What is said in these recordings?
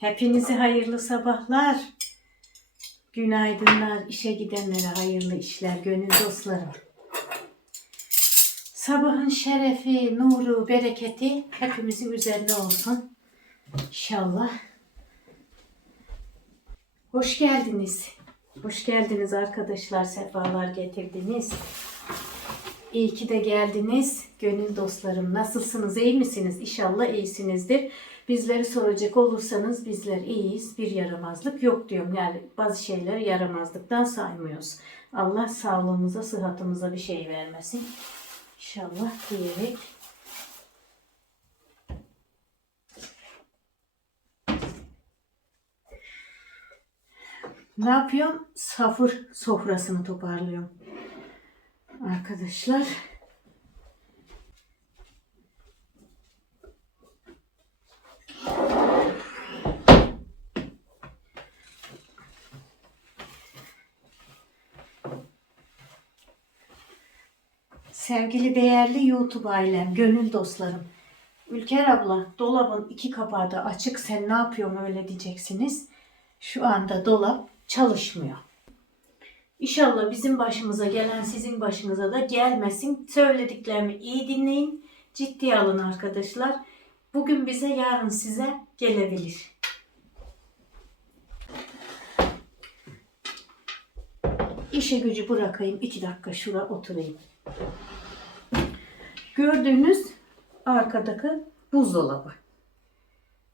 Hepinize hayırlı sabahlar. Günaydınlar. işe gidenlere hayırlı işler, gönül dostlarım. Sabahın şerefi, nuru, bereketi hepimizin üzerinde olsun. İnşallah. Hoş geldiniz. Hoş geldiniz arkadaşlar. Sefalar getirdiniz. İyi ki de geldiniz. Gönül dostlarım nasılsınız? iyi misiniz? İnşallah iyisinizdir. Bizleri soracak olursanız bizler iyiyiz. Bir yaramazlık yok diyorum. Yani bazı şeyler yaramazlıktan saymıyoruz. Allah sağlığımıza, sıhhatımıza bir şey vermesin. İnşallah diyerek Ne yapıyorum? Safır sofrasını toparlıyorum. Arkadaşlar. Sevgili değerli YouTube ailem, gönül dostlarım. Ülker abla dolabın iki kapağı da açık sen ne yapıyorsun öyle diyeceksiniz. Şu anda dolap çalışmıyor. İnşallah bizim başımıza gelen sizin başınıza da gelmesin. Söylediklerimi iyi dinleyin. Ciddiye alın arkadaşlar. Bugün bize yarın size gelebilir. İşe gücü bırakayım. iki dakika şura oturayım. Gördüğünüz arkadaki buzdolabı.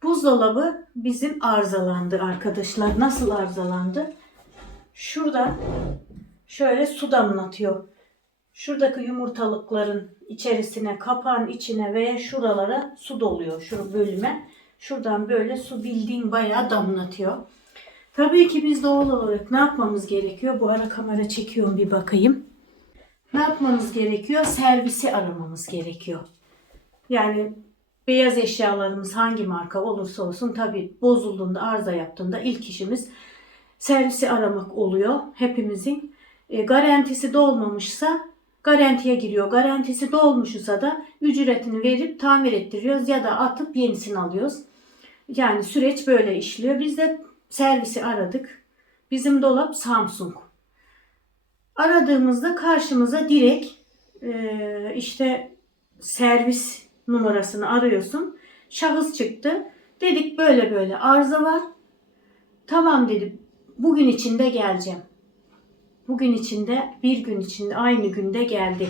Buzdolabı bizim arızalandı arkadaşlar. Nasıl arızalandı? Şurada şöyle su damlatıyor. Şuradaki yumurtalıkların içerisine, kapağın içine veya şuralara su doluyor. Şu bölüme. Şuradan böyle su bildiğin bayağı damlatıyor. Tabii ki biz doğal olarak ne yapmamız gerekiyor? Bu ara kamera çekiyorum bir bakayım. Ne yapmamız gerekiyor? Servisi aramamız gerekiyor. Yani beyaz eşyalarımız hangi marka olursa olsun tabii bozulduğunda, arıza yaptığında ilk işimiz servisi aramak oluyor hepimizin. E, garantisi dolmamışsa garantiye giriyor. Garantisi dolmuşsa da ücretini verip tamir ettiriyoruz ya da atıp yenisini alıyoruz. Yani süreç böyle işliyor. Biz de servisi aradık. Bizim dolap Samsung. Aradığımızda karşımıza direkt e, işte servis numarasını arıyorsun. Şahıs çıktı. Dedik böyle böyle arıza var. Tamam dedi. Bugün içinde geleceğim. Bugün içinde bir gün içinde aynı günde geldi.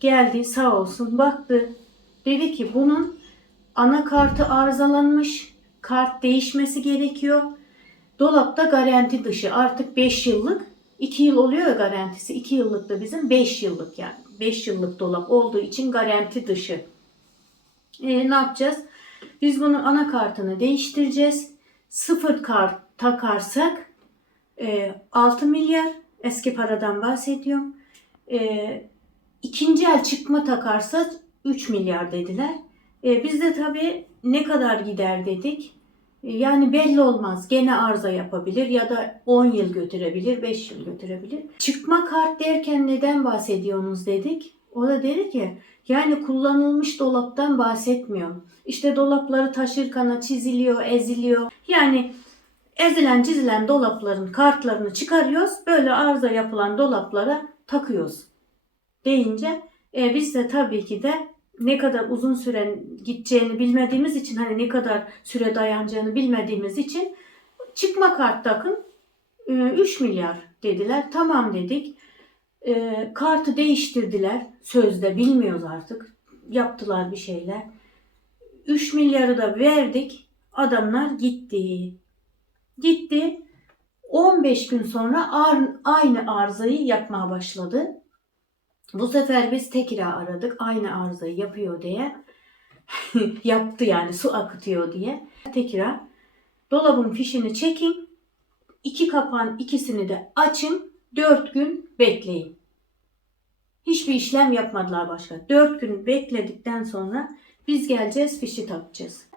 Geldi sağ olsun baktı. Dedi ki bunun anakartı arızalanmış. Kart değişmesi gerekiyor. Dolapta garanti dışı artık 5 yıllık 2 yıl oluyor garantisi. 2 yıllık da bizim 5 yıllık yani. 5 yıllık dolap olduğu için garanti dışı. E, ne yapacağız? Biz bunun anakartını değiştireceğiz. Sıfır kart takarsak e, 6 milyar eski paradan bahsediyorum. E, ikinci el çıkma takarsak 3 milyar dediler. E, biz de tabii ne kadar gider dedik. Yani belli olmaz. Gene arıza yapabilir ya da 10 yıl götürebilir, 5 yıl götürebilir. Çıkma kart derken neden bahsediyorsunuz dedik. O da dedi ki yani kullanılmış dolaptan bahsetmiyorum. İşte dolapları taşırkana çiziliyor, eziliyor. Yani ezilen çizilen dolapların kartlarını çıkarıyoruz. Böyle arıza yapılan dolaplara takıyoruz. Deyince e, biz de tabii ki de ne kadar uzun süren gideceğini bilmediğimiz için hani ne kadar süre dayanacağını bilmediğimiz için çıkma kart takın e, 3 milyar dediler. Tamam dedik. E, kartı değiştirdiler. Sözde bilmiyoruz artık. Yaptılar bir şeyler. 3 milyarı da verdik. Adamlar gitti. Gitti. 15 gün sonra aynı arızayı yapmaya başladı. Bu sefer biz tekrar aradık. Aynı arızayı yapıyor diye. Yaptı yani su akıtıyor diye. Tekrar dolabın fişini çekin. İki kapağın ikisini de açın. 4 gün bekleyin. Hiçbir işlem yapmadılar başka. 4 gün bekledikten sonra biz geleceğiz fişi takacağız.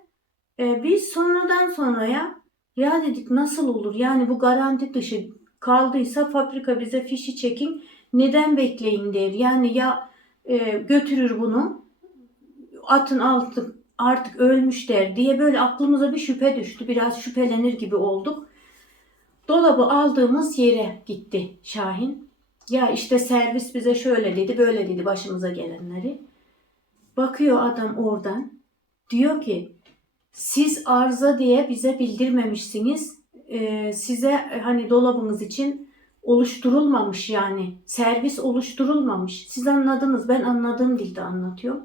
Ee, biz sonradan sonraya ya dedik nasıl olur yani bu garanti dışı kaldıysa fabrika bize fişi çekin neden bekleyin der. Yani ya e, götürür bunu atın altı artık ölmüşler diye böyle aklımıza bir şüphe düştü. Biraz şüphelenir gibi olduk. Dolabı aldığımız yere gitti Şahin. Ya işte servis bize şöyle dedi, böyle dedi başımıza gelenleri. Bakıyor adam oradan. Diyor ki siz arıza diye bize bildirmemişsiniz. Ee, size hani dolabınız için oluşturulmamış yani. Servis oluşturulmamış. Siz anladınız. Ben anladığım dilde anlatıyorum.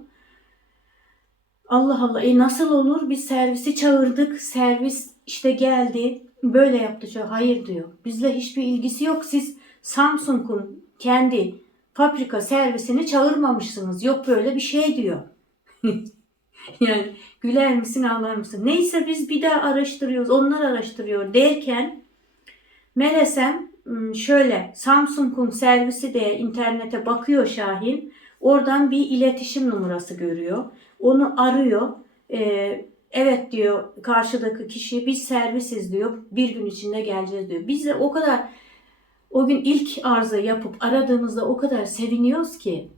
Allah Allah. E nasıl olur? Biz servisi çağırdık. Servis işte geldi. Böyle yaptı. Şöyle, Hayır diyor. Bizle hiçbir ilgisi yok. Siz Samsung'un kendi fabrika servisini çağırmamışsınız. Yok böyle bir şey diyor. yani güler misin ağlar mısın? Neyse biz bir daha araştırıyoruz. Onlar araştırıyor derken Meresem şöyle Samsung'un servisi de internete bakıyor Şahin. Oradan bir iletişim numarası görüyor. Onu arıyor. Ee, evet diyor karşıdaki kişi biz servisiz diyor. Bir gün içinde geleceğiz diyor. Biz de o kadar o gün ilk arıza yapıp aradığımızda o kadar seviniyoruz ki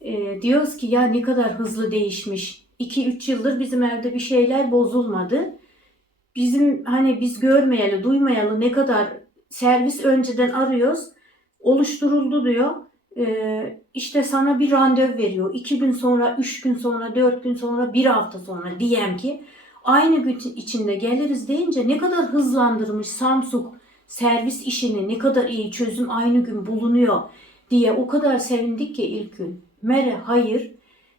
e, diyoruz ki ya ne kadar hızlı değişmiş. 2-3 yıldır bizim evde bir şeyler bozulmadı. Bizim hani biz görmeyeli, duymayalı ne kadar servis önceden arıyoruz. Oluşturuldu diyor. Ee, işte sana bir randevu veriyor. 2 gün sonra, 3 gün sonra, 4 gün sonra, bir hafta sonra diyelim ki aynı gün içinde geliriz deyince ne kadar hızlandırmış Samsung servis işini ne kadar iyi çözüm aynı gün bulunuyor diye o kadar sevindik ki ilk gün. Mere hayır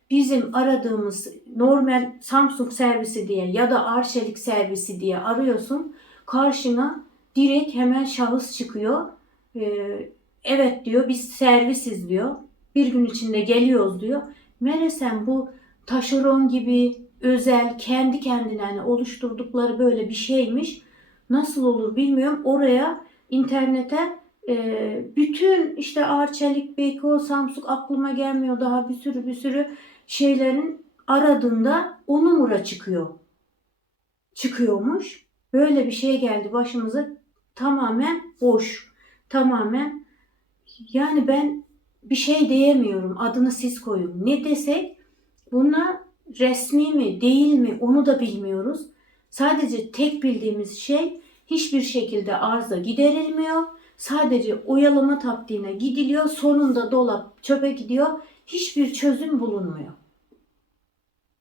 bizim aradığımız normal Samsung servisi diye ya da Arçelik servisi diye arıyorsun. Karşına direkt hemen şahıs çıkıyor. Ee, evet diyor biz servisiz diyor. Bir gün içinde geliyoruz diyor. Mere sen bu taşeron gibi özel kendi kendine hani oluşturdukları böyle bir şeymiş. Nasıl olur bilmiyorum. Oraya internete e, bütün işte Arçelik, Beko, Samsung aklıma gelmiyor daha bir sürü bir sürü şeylerin aradığında o numara çıkıyor. Çıkıyormuş. Böyle bir şey geldi başımıza tamamen boş. Tamamen yani ben bir şey diyemiyorum. Adını siz koyun. Ne desek buna resmi mi değil mi onu da bilmiyoruz. Sadece tek bildiğimiz şey hiçbir şekilde arıza giderilmiyor. Sadece oyalama taktiğine gidiliyor. Sonunda dolap çöpe gidiyor. Hiçbir çözüm bulunmuyor.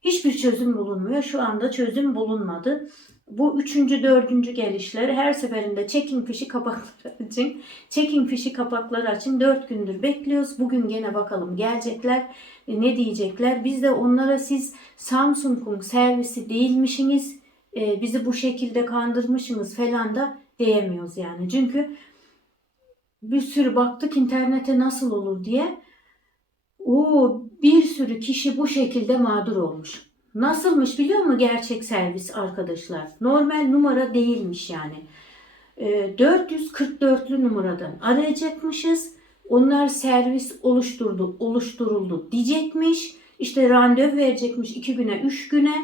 Hiçbir çözüm bulunmuyor. Şu anda çözüm bulunmadı. Bu üçüncü, dördüncü gelişleri her seferinde checking fişi kapakları için, checking fişi kapakları için dört gündür bekliyoruz. Bugün gene bakalım gelecekler, e, ne diyecekler. Biz de onlara siz Samsung'un servisi değilmişsiniz, e, bizi bu şekilde kandırmışsınız falan da diyemiyoruz yani. Çünkü bir sürü baktık internete nasıl olur diye. O bir sürü kişi bu şekilde mağdur olmuş. Nasılmış biliyor musun gerçek servis arkadaşlar? Normal numara değilmiş yani. E, 444'lü numaradan arayacakmışız. Onlar servis oluşturdu, oluşturuldu diyecekmiş. İşte randevu verecekmiş 2 güne, 3 güne.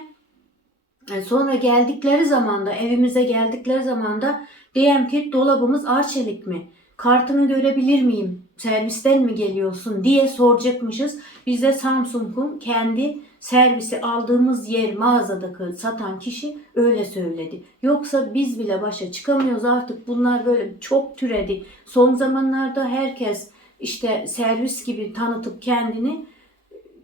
E, Sonra geldikleri zaman da evimize geldikleri zaman da diyelim ki dolabımız arçelik mi? Kartını görebilir miyim? Servisten mi geliyorsun diye soracakmışız. Bize Samsung'un kendi servisi aldığımız yer mağazadaki satan kişi öyle söyledi. Yoksa biz bile başa çıkamıyoruz artık bunlar böyle çok türedi. Son zamanlarda herkes işte servis gibi tanıtıp kendini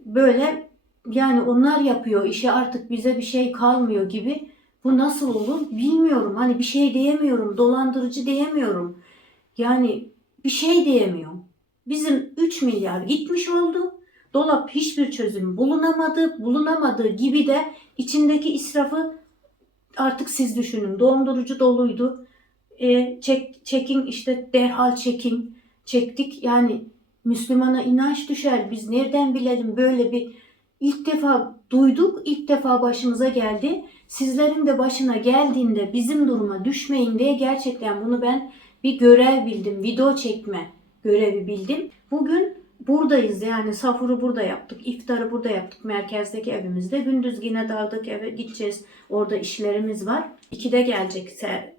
böyle yani onlar yapıyor işi artık bize bir şey kalmıyor gibi. Bu nasıl olur bilmiyorum. Hani bir şey diyemiyorum. Dolandırıcı diyemiyorum. Yani bir şey diyemiyorum. Bizim 3 milyar gitmiş oldu. Dolap hiçbir çözüm bulunamadı. Bulunamadığı gibi de içindeki israfı artık siz düşünün. Dondurucu doluydu. E, çek, çekin işte derhal çekin. Çektik yani Müslümana inanç düşer. Biz nereden bilelim böyle bir ilk defa duyduk. ilk defa başımıza geldi. Sizlerin de başına geldiğinde bizim duruma düşmeyin diye gerçekten bunu ben bir görev bildim. Video çekme görevi bildim. Bugün buradayız yani sahuru burada yaptık. iftarı burada yaptık merkezdeki evimizde. Gündüz yine dağdaki eve gideceğiz. Orada işlerimiz var. İkide gelecek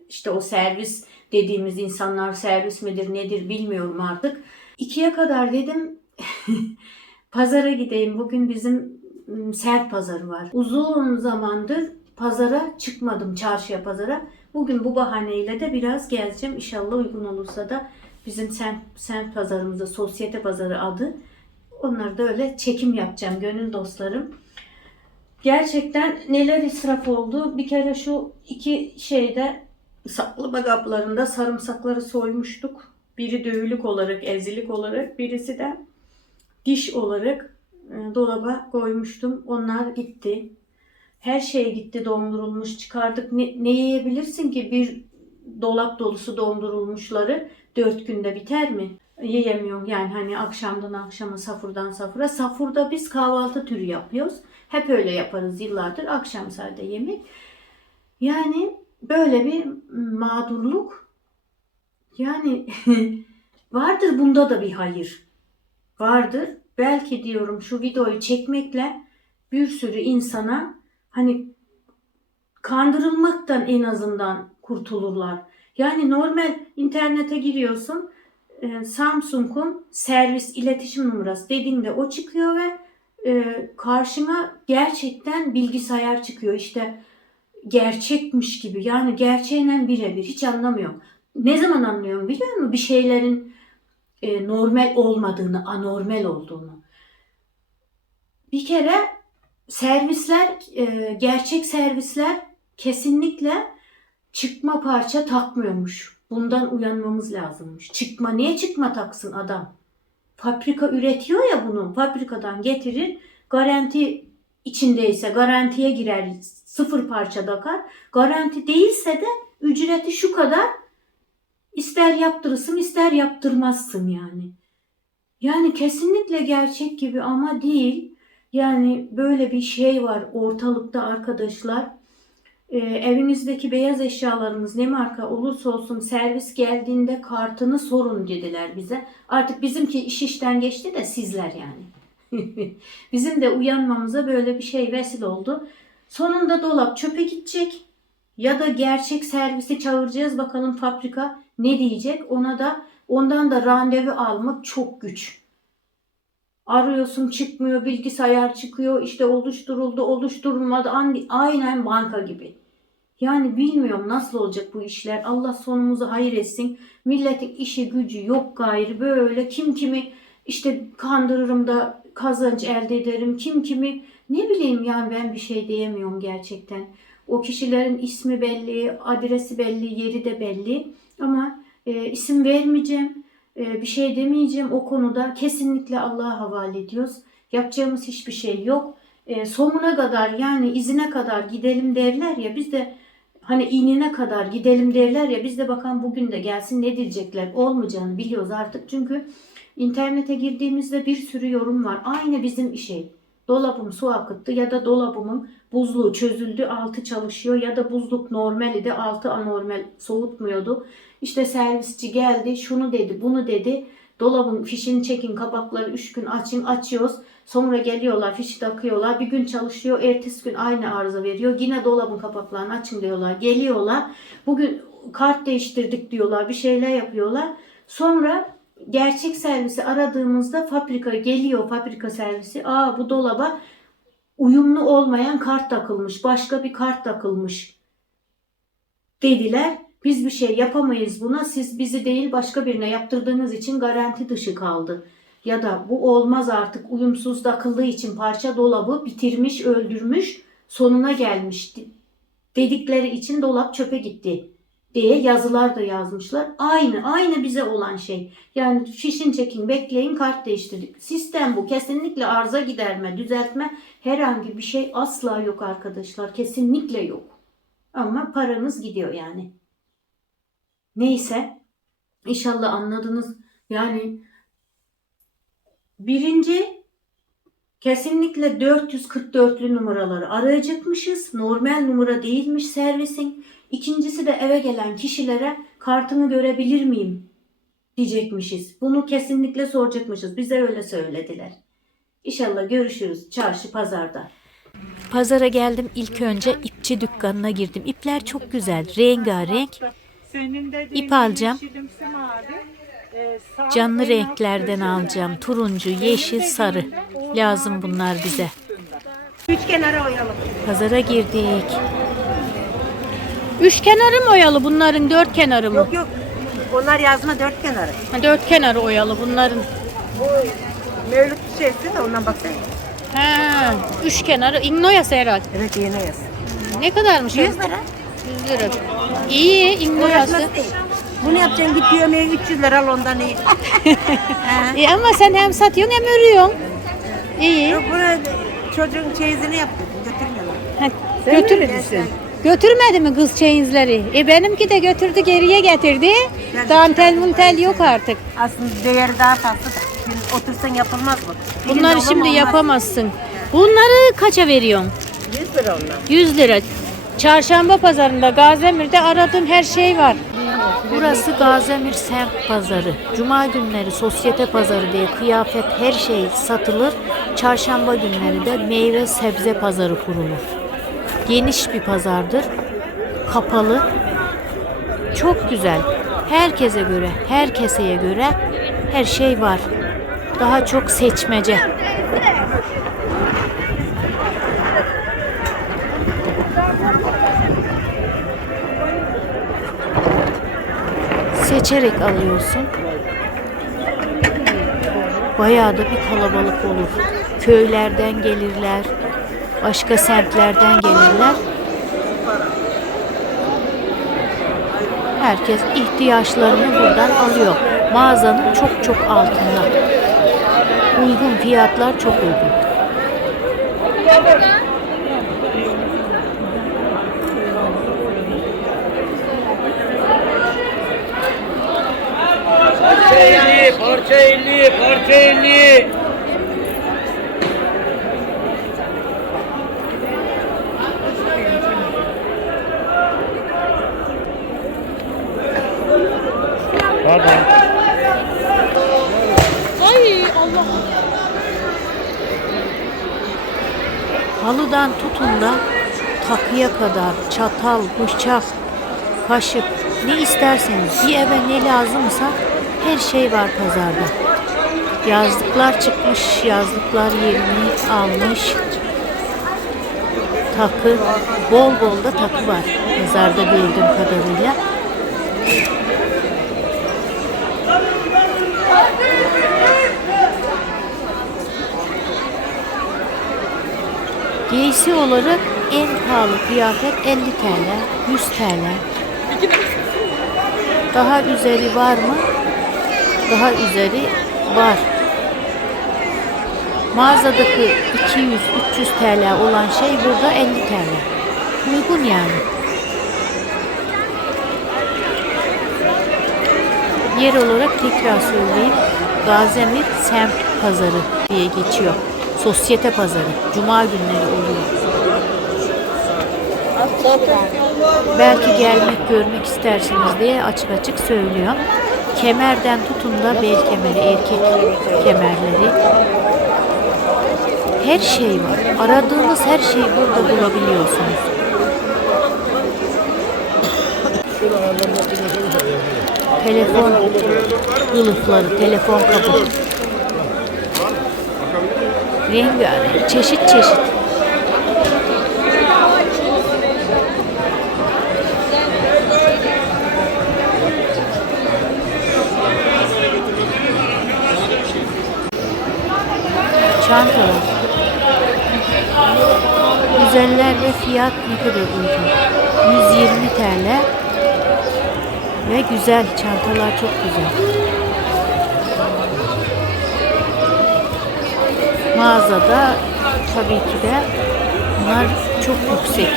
işte o servis dediğimiz insanlar servis midir nedir bilmiyorum artık. İkiye kadar dedim pazara gideyim. Bugün bizim sert pazarı var. Uzun zamandır pazara çıkmadım çarşıya pazara. Bugün bu bahaneyle de biraz gezeceğim. İnşallah uygun olursa da bizim semt, semt pazarımızda sosyete pazarı adı. Onları da öyle çekim yapacağım gönül dostlarım. Gerçekten neler israf oldu. Bir kere şu iki şeyde saklama kaplarında sarımsakları soymuştuk. Biri dövülük olarak, ezilik olarak, birisi de diş olarak e, dolaba koymuştum. Onlar gitti. Her şey gitti dondurulmuş. Çıkardık. Ne, ne yiyebilirsin ki bir dolap dolusu dondurulmuşları dört günde biter mi? Yiyemiyorum yani hani akşamdan akşama safurdan safura. Safurda biz kahvaltı türü yapıyoruz. Hep öyle yaparız yıllardır. Akşam sade yemek. Yani böyle bir mağdurluk. Yani vardır bunda da bir hayır. Vardır. Belki diyorum şu videoyu çekmekle bir sürü insana hani kandırılmaktan en azından kurtulurlar. Yani normal internete giriyorsun. e, Samsung'un servis iletişim numarası dediğinde o çıkıyor ve e, karşına gerçekten bilgisayar çıkıyor. İşte gerçekmiş gibi. Yani gerçeğiyle birebir. Hiç anlamıyorum. Ne zaman anlıyorum biliyor musun? Bir şeylerin e, normal olmadığını, anormal olduğunu. Bir kere servisler, e, gerçek servisler kesinlikle çıkma parça takmıyormuş. Bundan uyanmamız lazımmış. Çıkma, niye çıkma taksın adam? Fabrika üretiyor ya bunu. Fabrikadan getirir. Garanti içindeyse garantiye girer. Sıfır parça takar. Garanti değilse de ücreti şu kadar. İster yaptırırsın ister yaptırmazsın yani. Yani kesinlikle gerçek gibi ama değil. Yani böyle bir şey var ortalıkta arkadaşlar. Ee, evinizdeki beyaz eşyalarınız ne marka olursa olsun servis geldiğinde kartını sorun dediler bize. Artık bizimki iş işten geçti de sizler yani. Bizim de uyanmamıza böyle bir şey vesile oldu. Sonunda dolap çöpe gidecek ya da gerçek servisi çağıracağız bakalım fabrika ne diyecek. Ona da ondan da randevu almak çok güç. Arıyorsun çıkmıyor, bilgisayar çıkıyor, işte oluşturuldu, oluşturulmadı. Aynen banka gibi. Yani bilmiyorum nasıl olacak bu işler. Allah sonumuzu hayır etsin. Milletin işi gücü yok gayrı böyle kim kimi işte kandırırım da kazanç elde ederim. Kim kimi ne bileyim yani ben bir şey diyemiyorum gerçekten. O kişilerin ismi belli, adresi belli, yeri de belli. Ama e, isim vermeyeceğim, e, bir şey demeyeceğim o konuda. Kesinlikle Allah'a havale ediyoruz. Yapacağımız hiçbir şey yok. E, sonuna kadar yani izine kadar gidelim derler ya biz de hani inine kadar gidelim derler ya biz de bakan bugün de gelsin ne diyecekler olmayacağını biliyoruz artık. Çünkü internete girdiğimizde bir sürü yorum var. Aynı bizim şey. Dolabım su akıttı ya da dolabımın buzluğu çözüldü altı çalışıyor ya da buzluk normal idi altı anormal soğutmuyordu. İşte servisçi geldi şunu dedi bunu dedi. Dolabın fişini çekin kapakları 3 gün açın açıyoruz. Sonra geliyorlar fişi takıyorlar. Bir gün çalışıyor ertesi gün aynı arıza veriyor. Yine dolabın kapaklarını açın diyorlar. Geliyorlar. Bugün kart değiştirdik diyorlar. Bir şeyler yapıyorlar. Sonra gerçek servisi aradığımızda fabrika geliyor fabrika servisi. Aa bu dolaba uyumlu olmayan kart takılmış. Başka bir kart takılmış. Dediler. Biz bir şey yapamayız buna. Siz bizi değil başka birine yaptırdığınız için garanti dışı kaldı. Ya da bu olmaz artık uyumsuz takıldığı için parça dolabı bitirmiş, öldürmüş, sonuna gelmiş dedikleri için dolap çöpe gitti diye yazılar da yazmışlar. Aynı, aynı bize olan şey. Yani fişin çekin, bekleyin, kart değiştirdik. Sistem bu. Kesinlikle arıza giderme, düzeltme herhangi bir şey asla yok arkadaşlar. Kesinlikle yok. Ama paranız gidiyor yani. Neyse. İnşallah anladınız. Yani birinci kesinlikle 444'lü numaraları arayacakmışız. Normal numara değilmiş servisin. İkincisi de eve gelen kişilere kartını görebilir miyim diyecekmişiz. Bunu kesinlikle soracakmışız. Bize öyle söylediler. İnşallah görüşürüz çarşı pazarda. Pazara geldim ilk önce ipçi dükkanına girdim. İpler çok güzel, rengarenk. Senin de İp alacağım. Canlı renklerden alacağım. Turuncu, yeşil, sarı. Lazım bunlar bize. Üç kenara oyalım. Pazara girdik. Üç kenarı mı oyalı bunların dört kenarı mı? Yok yok. Onlar yazma dört kenarı. Ha, dört kenarı oyalı bunların. Bu mevlüt şeysi de ondan baksana. Ha, üç kenarı İgnoyası herhalde. Evet yeni yaz. Ne kadarmış? o? 100 lira. 100 lira. İyi İgnoyası. Değil. Bunu yapacaksın git yemeğe 300 lira al ondan iyi. İyi ama sen hem satıyorsun hem örüyorsun. İyi. Yok bunu çocuğun çeyizini yaptım. Götürmüyorlar. Ha, Sen götür. mi verirsin? Götürmedi mi kız çeyizleri? E benimki de götürdü geriye getirdi. Ben- Dantel muntel yok artık. Aslında değeri daha fazla da. Şimdi otursan yapılmaz bu. Bir günde Bunları şimdi olmaz. yapamazsın. Bunları kaça veriyorsun? 100 lira onlar. 100 lira. Çarşamba pazarında Gazemir'de aradığım her şey var. Burası Gazemir semt pazarı. Cuma günleri sosyete pazarı diye kıyafet her şey satılır. Çarşamba günleri de meyve sebze pazarı kurulur. Geniş bir pazardır. Kapalı. Çok güzel. Herkese göre, her keseye göre her şey var. Daha çok seçmece. Seçerek alıyorsun. Bayağı da bir kalabalık olur. Köylerden gelirler, başka semtlerden gelirler. Herkes ihtiyaçlarını buradan alıyor. Mağazanın çok çok altında. Uygun fiyatlar çok uygun. Parça 50, parça 50, parça 50. Pardon. Halıdan tutun da takıya kadar çatal, bıçak, kaşık ne isterseniz bir eve ne lazımsa her şey var pazarda. Yazlıklar çıkmış, yazlıklar yerini almış. Takı, bol bol da takı var pazarda gördüğüm kadarıyla. Giysi olarak en pahalı kıyafet 50 TL, 100 TL. Daha üzeri var mı? Daha üzeri var. Mağazadaki 200-300 TL olan şey burada 50 TL. Uygun yani. Yer olarak tekrar söyleyeyim. Gazemir semt pazarı diye geçiyor. Sosyete pazarı. Cuma günleri oluyor. Belki gelmek görmek istersiniz diye açık açık söylüyor. Kemerden tutun da bel kemeri, erkek kemerleri. Her şey var. Aradığınız her şeyi burada bulabiliyorsunuz. Telefon kılıfları, telefon kabı. Rengarenk, çeşit çeşit. Çantalar. Güzeller ve fiyat ne kadar uygun. 120 TL. Ve güzel çantalar çok güzel. Mağazada tabii ki de bunlar çok yüksek.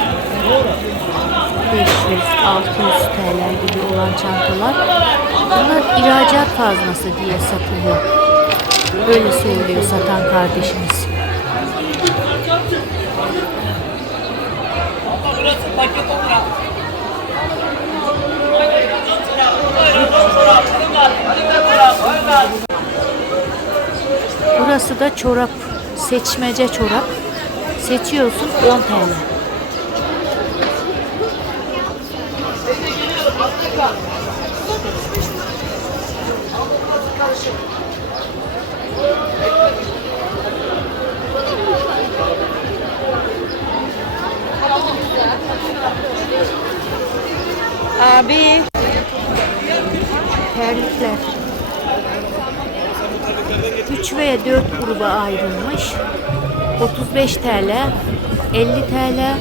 500, 600 TL gibi olan çantalar. Bunlar ihracat fazlası diye satılıyor. Böyle söylüyor satan kardeşimiz. Burası da çorap, seçmece çorap. Seçiyorsun 10 TL. Abi. Terlikler. 3 veya 4 gruba ayrılmış. 35 TL, 50 TL,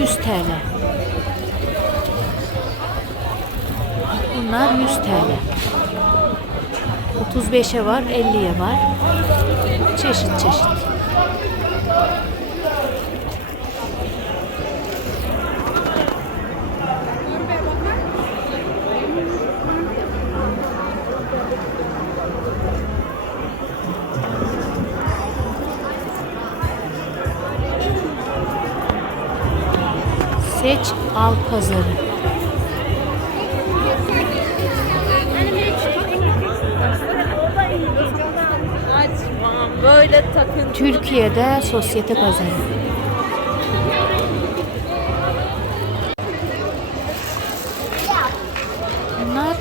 100 TL. Bunlar 100 TL. 35'e var, 50'ye var. Çeşit çeşit. Seç al pazarı. Böyle takın. Türkiye'de sosyete pazarı. Bunlar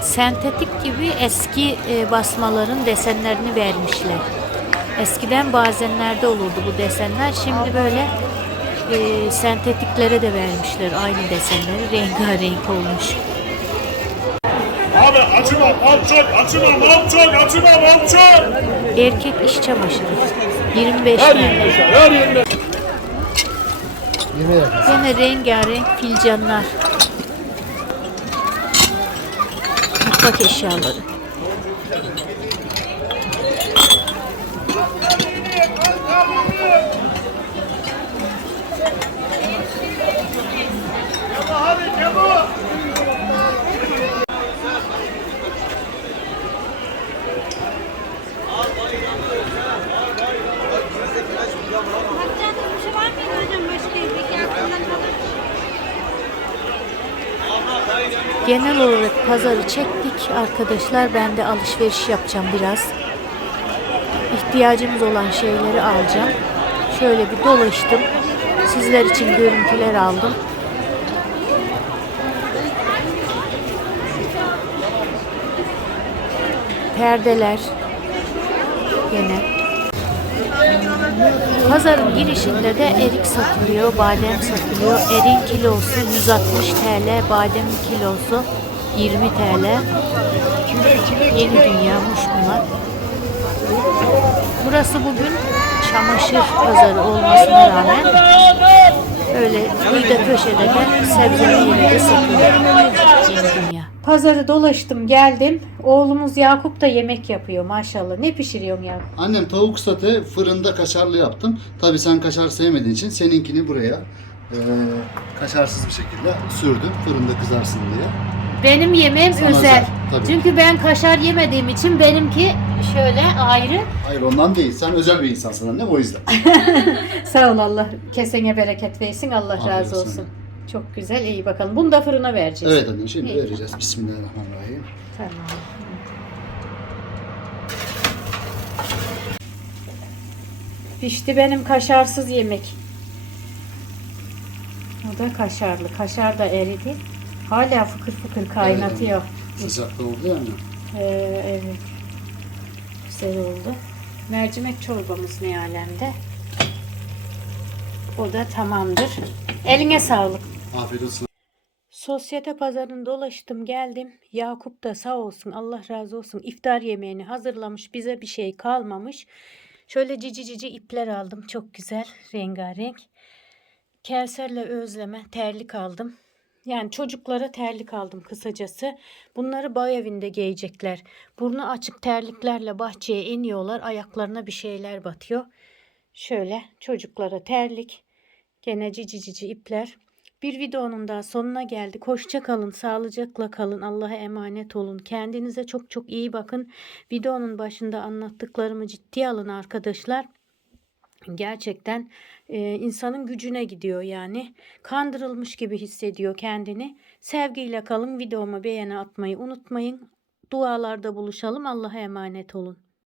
sentetik gibi eski e, basmaların desenlerini vermişler. Eskiden bazenlerde olurdu bu desenler. Şimdi böyle e, sentetiklere de vermişler aynı desenleri. Rengarenk olmuş. Abi acımam, alçak, acımam, alçak, acımam, alçak. Erkek iş çamaşırı. 25 Her yerinde, her yerinde. Yine rengarenk filcanlar. Mutfak eşyaları. Genel olarak pazarı çektik arkadaşlar. Ben de alışveriş yapacağım biraz. İhtiyacımız olan şeyleri alacağım. Şöyle bir dolaştım. Sizler için görüntüler aldım. Perdeler. Gene. Pazarın girişinde de erik satılıyor, badem satılıyor. Erin kilosu 160 TL, badem kilosu 20 TL. Yeni dünyamış bunlar. Burası bugün çamaşır pazarı olmasına rağmen öyle kıyıda köşede de sebze meyve de satılıyor. Dünya. Pazarı dolaştım geldim. Oğlumuz Yakup da yemek yapıyor maşallah. Ne pişiriyorsun Yakup? Annem tavuk sote fırında kaşarlı yaptım. Tabii sen kaşar sevmediğin için seninkini buraya eee, kaşarsız bir şekilde sürdüm fırında kızarsın diye. Benim yemeğim Sana özel. özel, tabii. Çünkü ben kaşar yemediğim için benimki şöyle ayrı. Hayır ondan değil. Sen özel bir insansın annem o yüzden. Sağ ol Allah kesene bereket versin. Allah Afiyet razı olsun. olsun. Çok güzel iyi bakalım. Bunu da fırına vereceğiz. evet annem şimdi İyi. vereceğiz. Bismillahirrahmanirrahim. Tamam. Pişti benim kaşarsız yemek. O da kaşarlı. Kaşar da eridi. Hala fıkır fıkır kaynatıyor. Sıcakta oldu ya annem. Ee, evet. Güzel oldu. Mercimek çorbamız ne alemde. O da tamamdır. Eline sağlık. Afiyet olsun. Sosyete pazarında dolaştım geldim. Yakup da sağ olsun Allah razı olsun iftar yemeğini hazırlamış. Bize bir şey kalmamış. Şöyle cici cici ipler aldım. Çok güzel rengarenk. Kevser'le Özlem'e terlik aldım. Yani çocuklara terlik aldım kısacası. Bunları bağ evinde giyecekler. Burnu açık terliklerle bahçeye iniyorlar. Ayaklarına bir şeyler batıyor. Şöyle çocuklara terlik. Gene cici cici ipler. Bir videonun daha sonuna geldik. Hoşça kalın, sağlıcakla kalın. Allah'a emanet olun. Kendinize çok çok iyi bakın. Videonun başında anlattıklarımı ciddiye alın arkadaşlar. Gerçekten e, insanın gücüne gidiyor yani. Kandırılmış gibi hissediyor kendini. Sevgiyle kalın. Videomu beğeni atmayı unutmayın. Dualarda buluşalım. Allah'a emanet olun.